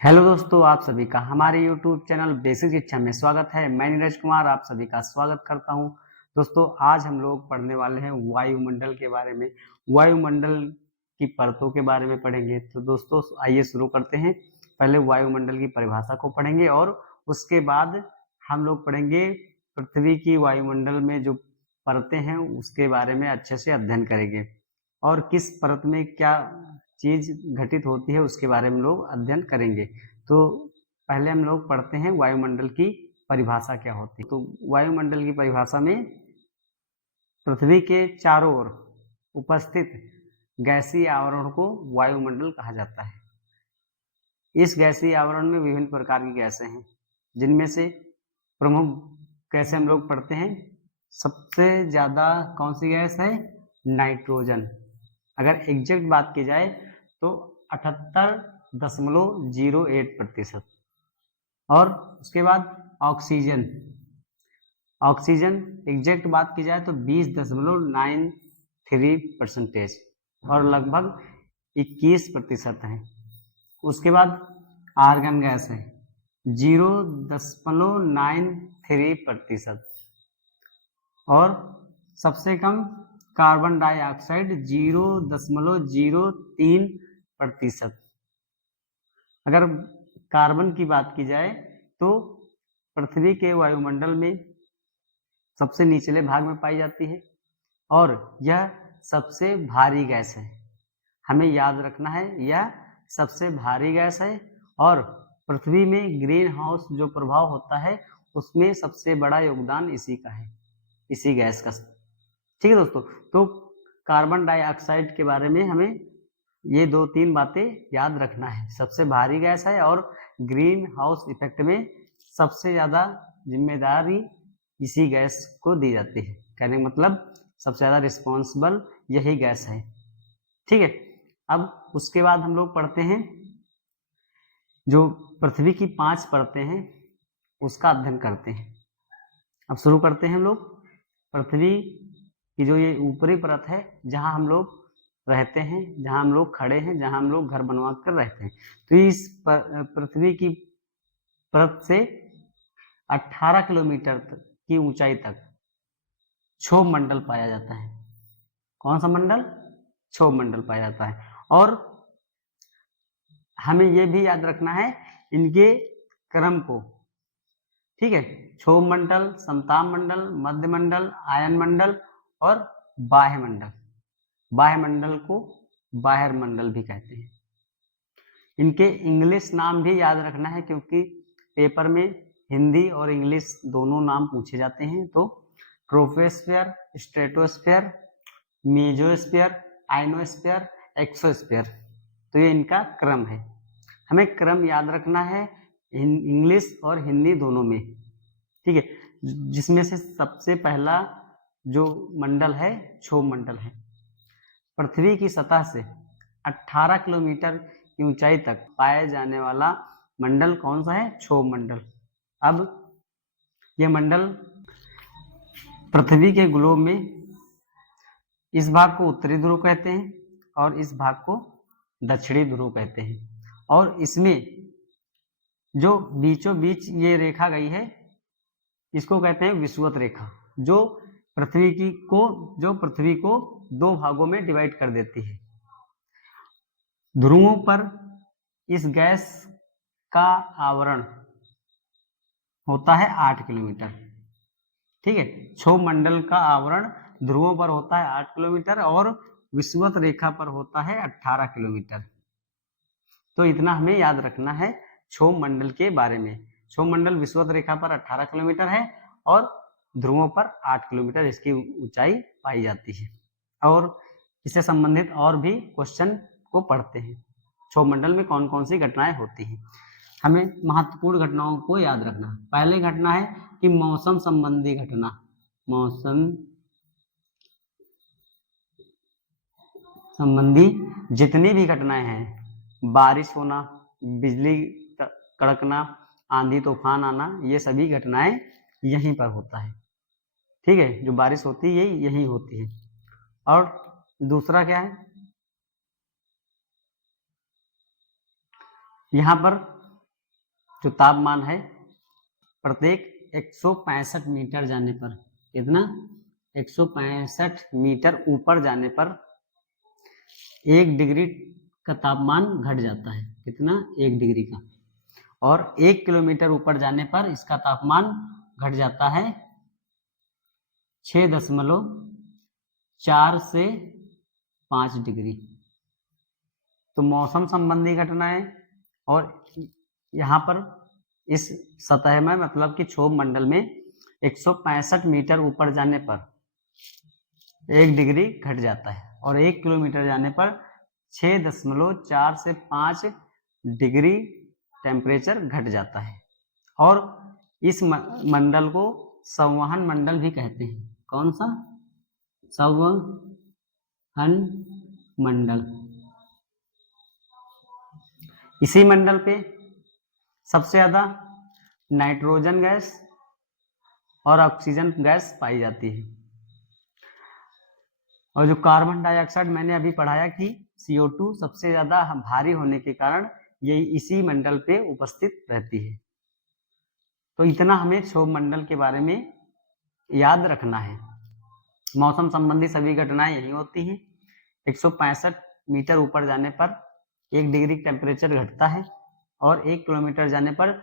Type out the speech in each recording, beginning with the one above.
Hello दोस्तों, आप सभी का हमारे YouTube चैनल बेसिक शिक्षा में स्वागत है। मैं नीरज कुमार आप सभी का स्वागत करता हूं। दोस्तों, आज हम लोग पढ़ने वाले हैं वायुमंडल के बारे में। वायुमंडल की परतों के बारे में पढ़ेंगे। तो दोस्तों आइए शुरू करते हैं। पहले वायुमंडल की परिभाषा को पढ़ेंगे और उसके बाद हम लोग पढ़ेंगे पृथ्वी की वायुमंडल में जो परतें हैं उसके बारे में अच्छे से अध्ययन करेंगे और किस परत में क्या चीज घटित होती है उसके बारे में लोग अध्ययन करेंगे। तो पहले हम लोग पढ़ते हैं वायुमंडल की परिभाषा क्या होती है। तो वायुमंडल की परिभाषा में पृथ्वी के चारों ओर उपस्थित गैसीय आवरण को वायुमंडल कहा जाता है। इस गैसीय आवरण में विभिन्न प्रकार की गैसें हैं, जिनमें से प्रमुख गैसें हम लोग पढ़ते हैं। सबसे ज्यादा कौन सी गैस है? नाइट्रोजन। अगर एग्जैक्ट बात की जाए तो 78.08%। और उसके बाद ऑक्सीजन। ऑक्सीजन एग्जैक्ट बात की जाए तो 20.93% और लगभग 21% है। उसके बाद आर्गन गैस है 0.93%। और सबसे कम कार्बन डाइऑक्साइड 0.03%। अगर कार्बन की बात की जाए तो पृथ्वी के वायुमंडल में सबसे निचले भाग में पाई जाती है और यह सबसे भारी गैस है। हमें याद रखना है यह सबसे भारी गैस है और पृथ्वी में ग्रीन हाउस जो प्रभाव होता है उसमें सबसे बड़ा योगदान इसी का है, इसी गैस का। ठीक है दोस्तों, तो कार्बन डाइऑक्साइड के बारे में हमें ये दो तीन बातें याद रखना है। सबसे भारी गैस है और ग्रीन हाउस इफेक्ट में सबसे ज्यादा जिम्मेदारी इसी गैस को दी जाती है। कहने का मतलब सबसे ज्यादा रिस्पॉन्सिबल यही गैस है। ठीक है, अब उसके बाद हम लोग पढ़ते हैं जो पृथ्वी की 5 परतें हैं उसका अध्ययन करते हैं। अब शुरू करते हैं हम लोग। पृथ्वी की जो ये ऊपरी परत है जहां हम लोग रहते हैं, जहां हम लोग खड़े हैं, जहां हम लोग घर बनवा कर रहते हैं, तो इस पृथ्वी की परत से 18 किलोमीटर की ऊंचाई तक क्षोभ मंडल पाया जाता है। कौन सा मंडल? क्षोभ मंडल पाया जाता है। और हमें यह भी याद रखना है इनके क्रम को। ठीक है, क्षोभ मंडल, समताप मंडल, मध्य मंडल, आयन मंडल और बाह्य मंडल। बाह्य मंडल को बाह्य मंडल भी कहते हैं। इनके इंग्लिश नाम भी याद रखना है क्योंकि पेपर में हिंदी और इंग्लिश दोनों नाम पूछे जाते हैं। तो troposphere, stratosphere, mesosphere, ionosphere, exosphere, तो ये इनका क्रम है। हमें क्रम याद रखना है इंग्लिश और हिंदी दोनों में। ठीक है, जिसमें से सबसे पहला जो मंडल है क्षोभ मंडल है। पृथ्वी की सतह से 18 किलोमीटर की ऊंचाई तक पाए जाने वाला मंडल कौन सा है? क्षोभ मंडल। अब यह मंडल पृथ्वी के ग्लोब में इस भाग को उत्तरी ध्रुव कहते हैं और इस भाग को दक्षिणी ध्रुव कहते हैं। और इसमें जो बीचों बीच ये रेखा गई है इसको कहते हैं विषुवत रेखा, जो पृथ्वी को दो भागों में डिवाइड कर देती है। ध्रुवों पर इस गैस का आवरण होता है 8 किलोमीटर। ठीक है, क्षोभ मंडल का आवरण ध्रुवों पर होता है 8 किलोमीटर और विषुवत रेखा पर होता है 18 किलोमीटर। तो इतना हमें याद रखना है क्षोभ मंडल के बारे में। क्षोभ मंडल विषुवत रेखा पर 18 किलोमीटर है और ध्रुवों पर 8 किलोमीटर इसकी ऊंचाई पाई जाती है। और इससे संबंधित और भी क्वेश्चन को पढ़ते हैं। क्षोभ मंडल में कौन कौन सी घटनाएं होती हैं, हमें महत्वपूर्ण घटनाओं को याद रखना। पहले घटना है कि मौसम संबंधी घटना। मौसम संबंधी जितनी भी घटनाएं हैं, बारिश होना, बिजली कड़कना, आंधी तूफान आना, ये सभी घटनाएं यहीं पर होता है। ठीक है, जो बारिश होती है यही होती है। और दूसरा क्या है, यहाँ पर जो तापमान है प्रत्येक 165 मीटर जाने पर, कितना 165 मीटर ऊपर जाने पर 1 डिग्री का तापमान घट जाता है। कितना 1 डिग्री का। और 1 किलोमीटर ऊपर जाने पर इसका तापमान घट जाता है 6.4 से 5 डिग्री। तो मौसम संबंधी घटनाएं, और यहाँ पर इस सतह में मतलब कि क्षोभ मंडल में 165 मीटर ऊपर जाने पर 1 डिग्री घट जाता है, और 1 किलोमीटर जाने पर 6.4 से 5 डिग्री टेम्परेचर घट जाता है। और इस मंडल को संवहन मंडल भी कहते हैं। कौन सा? संवहन मंडल। इसी मंडल पे सबसे ज्यादा नाइट्रोजन गैस और ऑक्सीजन गैस पाई जाती है। और जो कार्बन डाइऑक्साइड मैंने अभी पढ़ाया कि CO2 सबसे ज्यादा भारी होने के कारण ये इसी मंडल पे उपस्थित रहती है। तो इतना हमें क्षोभ मंडल के बारे में याद रखना है। मौसम संबंधी सभी घटनाएं यही होती हैं। 165 मीटर ऊपर जाने पर 1 डिग्री टेम्परेचर घटता है, और 1 किलोमीटर जाने पर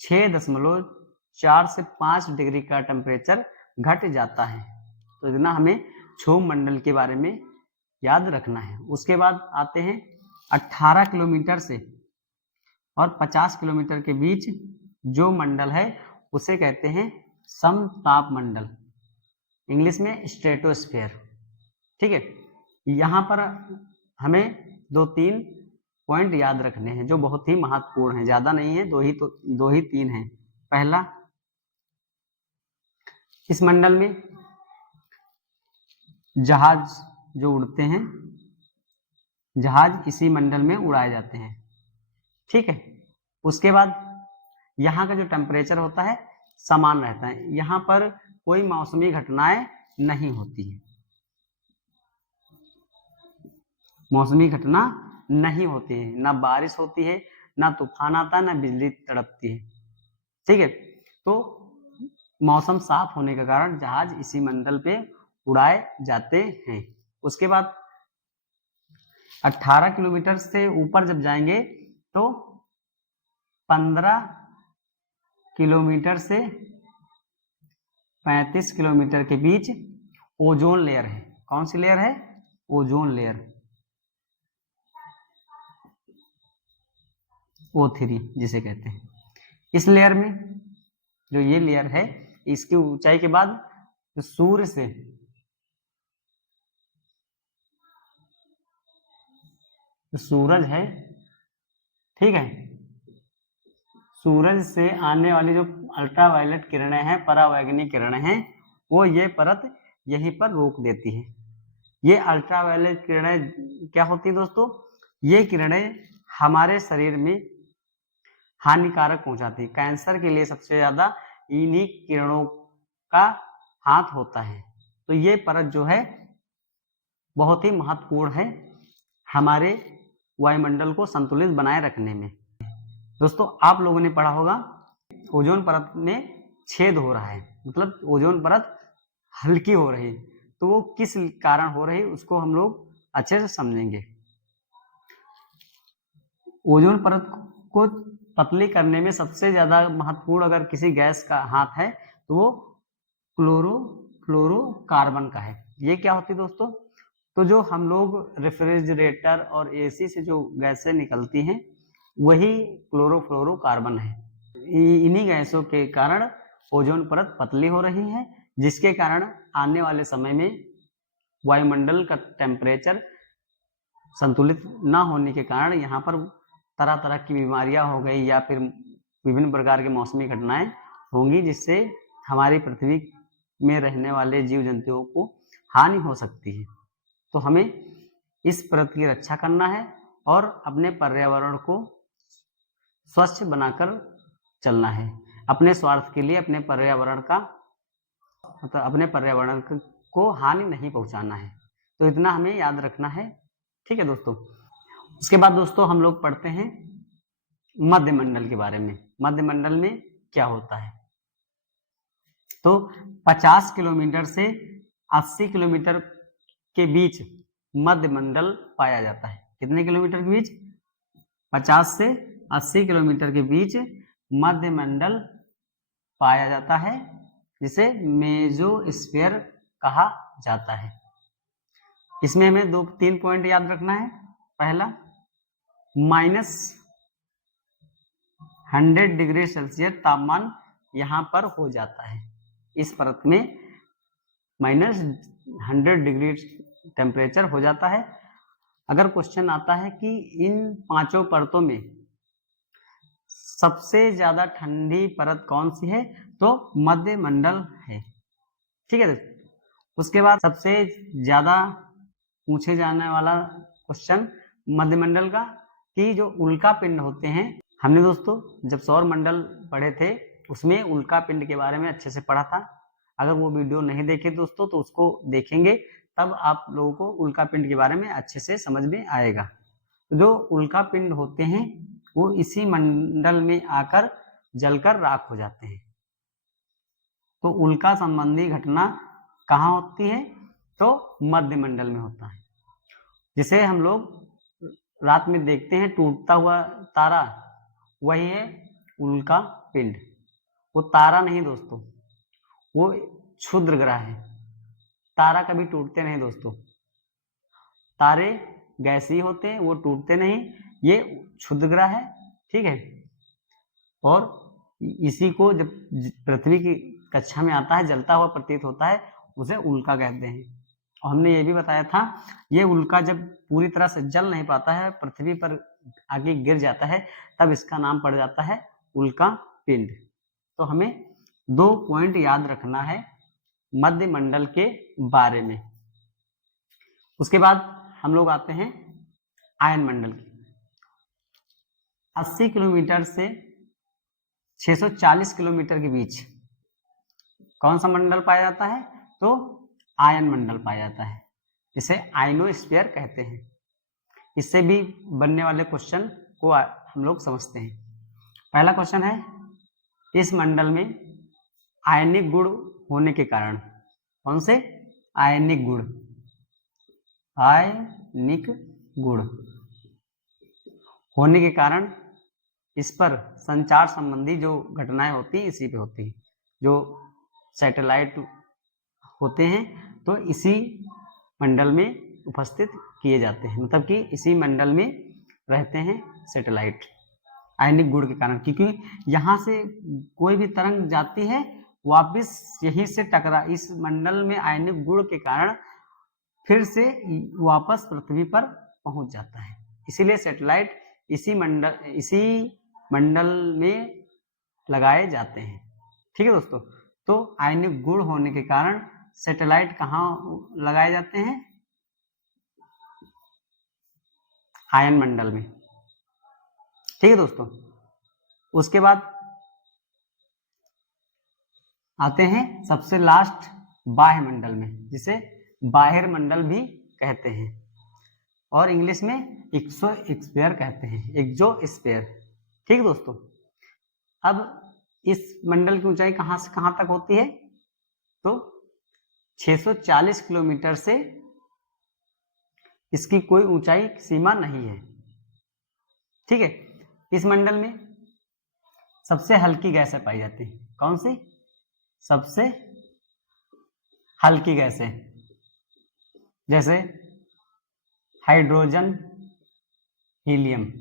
6.4 से 5 डिग्री का टेम्परेचर घट जाता है। तो इतना हमें क्षोभ मंडल के बारे में याद रखना है। उसके बाद आते हैं 18 किलोमीटर से और 50 किलोमीटर के बीच जो मंडल है उसे कहते हैं समताप मंडल, इंग्लिश में स्ट्रेटोस्फेयर। ठीक है, यहाँ पर हमें 2-3 पॉइंट याद रखने हैं जो बहुत ही महत्वपूर्ण हैं। ज्यादा नहीं है, दो ही 3 हैं। पहला, इस मंडल में जहाज जो उड़ते हैं, जहाज इसी मंडल में उड़ाए जाते हैं। ठीक है, उसके बाद यहाँ का जो टेम्परेचर होता है समान रहता है। यहाँ पर कोई मौसमी घटनाएं नहीं होती है, मौसमी घटना नहीं होती है, ना बारिश होती है, ना तूफान आता है, ना बिजली तड़पती है। ठीक है, तो मौसम साफ होने के कारण जहाज इसी मंडल पे उड़ाए जाते हैं। उसके बाद 18 किलोमीटर से ऊपर जब जाएंगे तो 15 किलोमीटर से 35 किलोमीटर के बीच ओजोन लेयर है। कौन सी लेयर है? ओजोन लेयर, O3 जिसे कहते हैं। इस लेयर में, जो ये लेयर है, इसकी ऊंचाई के बाद जो सूर्य से जो सूरज है, ठीक है, सूरज से आने वाली जो अल्ट्रावायलेट किरणें हैं, परावैंगनी किरणें हैं, वो ये परत यहीं पर रोक देती है। ये अल्ट्रावायलेट किरणें क्या होती है दोस्तों? ये किरणें हमारे शरीर में हानिकारक पहुंचाती है। कैंसर के लिए सबसे ज्यादा इन्हीं किरणों का हाथ होता है। तो ये परत जो है बहुत ही महत्वपूर्ण है हमारे वायुमंडल को संतुलित बनाए रखने में। दोस्तों, आप लोगों ने पढ़ा होगा ओजोन परत में छेद हो रहा है, मतलब ओजोन परत हल्की हो रही है। तो वो किस कारण हो रही है उसको हम लोग अच्छे से समझेंगे। ओजोन परत को पतली करने में सबसे ज्यादा महत्वपूर्ण अगर किसी गैस का हाथ है तो वो क्लोरोफ्लोरोकार्बन का है। ये क्या होती है दोस्तों? तो जो हम लोग रेफ्रिजरेटर और AC से जो गैसें निकलती हैं वही क्लोरोफ्लोरोकार्बन है। इन्हीं गैसों के कारण ओजोन परत पतली हो रही है, जिसके कारण आने वाले समय में वायुमंडल का टेम्परेचर संतुलित ना होने के कारण यहाँ पर तरह तरह की बीमारियां हो गई या फिर विभिन्न प्रकार की मौसमी घटनाएं होंगी, जिससे हमारी पृथ्वी में रहने वाले जीव जंतुओं को हानि हो सकती है। तो हमें इस परत की रक्षा करना है और अपने पर्यावरण को स्वच्छ बनाकर चलना है। अपने स्वार्थ के लिए अपने पर्यावरण का मतलब अपने पर्यावरण को हानि नहीं पहुंचाना है। तो इतना हमें याद रखना है। ठीक है दोस्तों। उसके बाद दोस्तों हम लोग पढ़ते हैं मध्यमंडल के बारे में, मध्यमंडल में क्या होता है। तो 50 किलोमीटर से 80 किलोमीटर के बीच मध्यमंडल पाया जाता है। कितने किलोमीटर के बीच? 50 से 80 किलोमीटर के बीच मध्यमंडल पाया जाता है, जिसे मेसोस्फीयर कहा जाता है। इसमें हमें 2-3 पॉइंट याद रखना है। पहला, -100 डिग्री सेल्सियस तापमान यहाँ पर हो जाता है। इस परत में -100 डिग्री टेम्परेचर हो जाता है। अगर क्वेश्चन आता है कि इन 5 परतों में सबसे ज्यादा ठंडी परत कौन सी है, तो मध्यमंडल है। ठीक है। उसके बाद सबसे ज्यादा पूछे जाने वाला क्वेश्चन मध्यमंडल का, कि जो उल्का पिंड होते हैं, हमने दोस्तों जब सौर मंडल पढ़े थे उसमें उल्का पिंड के बारे में अच्छे से पढ़ा था। अगर वो वीडियो नहीं देखे दोस्तों तो उसको देखेंगे, तब आप लोगों को उल्का पिंड के बारे में अच्छे से समझ में आएगा। जो उल्का पिंड होते हैं वो इसी मंडल में आकर जलकर राख हो जाते हैं। तो उल्का संबंधी घटना कहाँ होती है, तो मध्यमंडल में होता है। जिसे हम लोग रात में देखते हैं टूटता हुआ तारा, वही है उल्का पिंड। वो तारा नहीं दोस्तों, वो क्षुद्र ग्रह है। तारा कभी टूटते नहीं दोस्तों, तारे गैसीय होते हैं, वो टूटते नहीं। ये क्षुद्र ग्रह है, ठीक है। और इसी को जब पृथ्वी की कक्षा में आता है, जलता हुआ प्रतीत होता है, उसे उल्का कहते हैं। और हमने ये भी बताया था, ये उल्का जब पूरी तरह से जल नहीं पाता है, पृथ्वी पर आगे गिर जाता है, तब इसका नाम पड़ जाता है उल्का पिंड। तो हमें 2 पॉइंट याद रखना है मध्यमंडल के बारे में। उसके बाद हम लोग आते हैं आयन मंडल की। 80 किलोमीटर से 640 किलोमीटर के बीच कौन सा मंडल पाया जाता है, तो आयन मंडल पाया जाता है, जिसे आयनोस्फीयर कहते हैं। इससे भी बनने वाले क्वेश्चन को हम लोग समझते हैं। पहला क्वेश्चन है, इस मंडल में आयनिक गुण होने के कारण, कौन से आयनिक गुण, आयनिक गुण होने के कारण इस पर संचार संबंधी जो घटनाएं होती हैं इसी पे होती हैं। जो सैटेलाइट होते हैं तो इसी मंडल में उपस्थित किए जाते हैं, मतलब कि इसी मंडल में रहते हैं सैटेलाइट, आयनिक गुण के कारण। क्योंकि यहाँ से कोई भी तरंग जाती है, वापस यहीं से टकरा, इस मंडल में आयनिक गुण के कारण फिर से वापस पृथ्वी पर पहुंच जाता है। इसीलिए सैटेलाइट इसी मंडल में लगाए जाते हैं। ठीक है दोस्तों। तो आयनिक गुण होने के कारण सैटेलाइट कहाँ लगाए जाते हैं, आयन मंडल में। ठीक है दोस्तों। उसके बाद आते हैं सबसे लास्ट बाह्य मंडल में, जिसे बाह्य मंडल भी कहते हैं, और इंग्लिश में एक्सोस्फीयर कहते हैं, एक्सोस्फीयर। ठीक है दोस्तों। अब इस मंडल की ऊंचाई कहां से कहां तक होती है, तो 640 किलोमीटर से इसकी कोई ऊंचाई सीमा नहीं है। ठीक है। इस मंडल में सबसे हल्की गैसें पाई जाती है। कौन सी सबसे हल्की गैसें, जैसे हाइड्रोजन, हीलियम।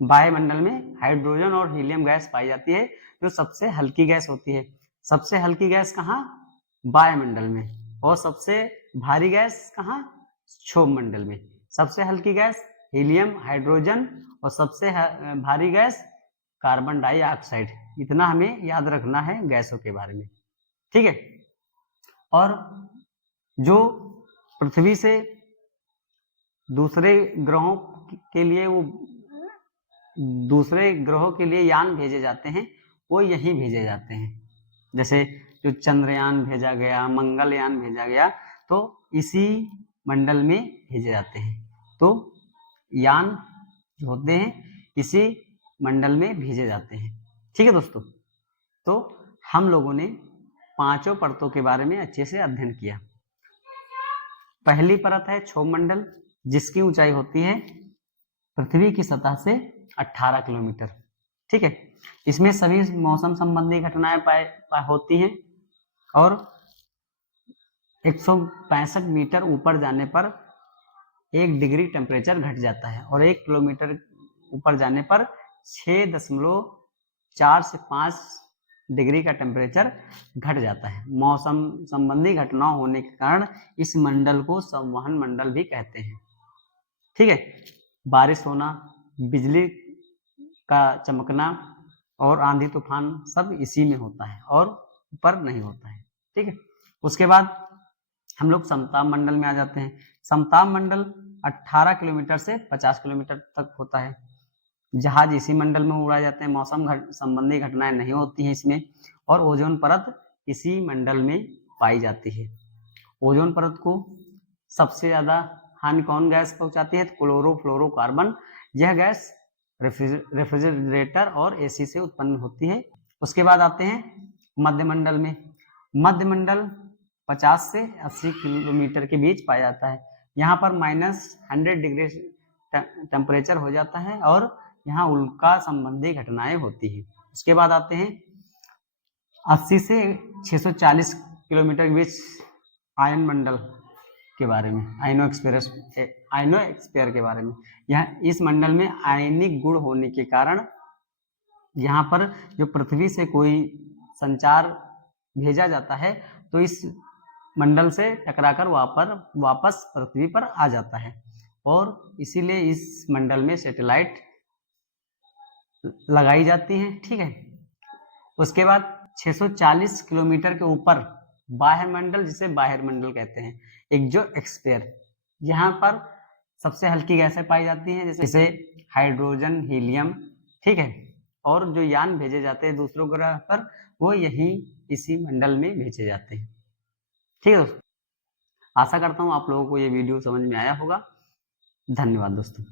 वायुमंडल में हाइड्रोजन और हीलियम गैस पाई जाती है, जो सबसे हल्की गैस होती है। सबसे हल्की गैस कहाँ, वायुमंडल में। और सबसे भारी गैस कहाँ, क्षोभ मंडल में। सबसे हल्की गैस हीलियम, हाइड्रोजन, और सबसे भारी गैस कार्बन डाइऑक्साइड। इतना हमें याद रखना है गैसों के बारे में। ठीक है। और जो पृथ्वी से दूसरे ग्रहों के लिए, वो दूसरे ग्रहों के लिए यान भेजे जाते हैं, वो यहीं भेजे जाते हैं। जैसे जो चंद्रयान भेजा गया, मंगलयान भेजा गया, तो इसी मंडल में भेजे जाते हैं। तो यान जो होते हैं इसी मंडल में भेजे जाते हैं। ठीक है दोस्तों, तो हम लोगों ने पांचों परतों के बारे में अच्छे से अध्ययन किया। पहली परत है क्षोभ मंडल, जिसकी ऊंचाई होती है पृथ्वी की सतह से 18 किलोमीटर। ठीक है, इसमें सभी मौसम संबंधी घटनाएं होती हैं और 165 मीटर ऊपर जाने पर 1 डिग्री टेम्परेचर घट जाता है और 1 किलोमीटर ऊपर जाने पर 6.4 से 5 डिग्री का टेम्परेचर घट जाता है। मौसम संबंधी घटनाएं होने के कारण इस मंडल को संवहन मंडल भी कहते हैं। ठीक है, बारिश होना, बिजली का चमकना और आंधी तूफान सब इसी में होता है और ऊपर नहीं होता है। ठीक है, उसके बाद हम लोग समताप मंडल में आ जाते हैं। समताप मंडल 18 किलोमीटर से 50 किलोमीटर तक होता है। जहाज इसी मंडल में उड़ाए जाते हैं, मौसम संबंधी घटनाएं नहीं होती हैं इसमें, और ओजोन परत इसी मंडल में पाई जाती है। ओजोन परत को सबसे ज्यादा हानि कौन गैस पहुंचाती है? क्लोरोफ्लोरोकार्बन। यह गैस रेफ्रिजरेटर और एसी से उत्पन्न होती है। उसके बाद आते हैं मध्य मंडल में। मध्य मंडल 50 से 80 किलोमीटर के बीच पाया जाता है। यहाँ पर -100 डिग्री टेम्परेचर हो जाता है और यहाँ उल्का संबंधी घटनाएं होती हैं। उसके बाद आते हैं 80 से 640 किलोमीटर के बीच आयन मंडल के बारे में, आयनोस्फीयर के बारे में। यह इस मंडल में आयनिक गुण होने के कारण यहाँ पर जो पृथ्वी से कोई संचार भेजा जाता है तो इस मंडल से टकराकर वापस पृथ्वी पर आ जाता है और इसीलिए इस मंडल में सैटेलाइट लगाई जाती है। ठीक है, उसके बाद 640 किलोमीटर के ऊपर बाह्य मंडल, जिसे बाह्य मंडल कहते हैं, एक्सोस्फीयर। यहाँ पर सबसे हल्की गैसें पाई जाती हैं, जैसे हाइड्रोजन, हीलियम। ठीक है, और जो यान भेजे जाते हैं दूसरों ग्रह पर वो यही इसी मंडल में भेजे जाते हैं। ठीक है दोस्तों, आशा करता हूँ आप लोगों को ये वीडियो समझ में आया होगा। धन्यवाद दोस्तों।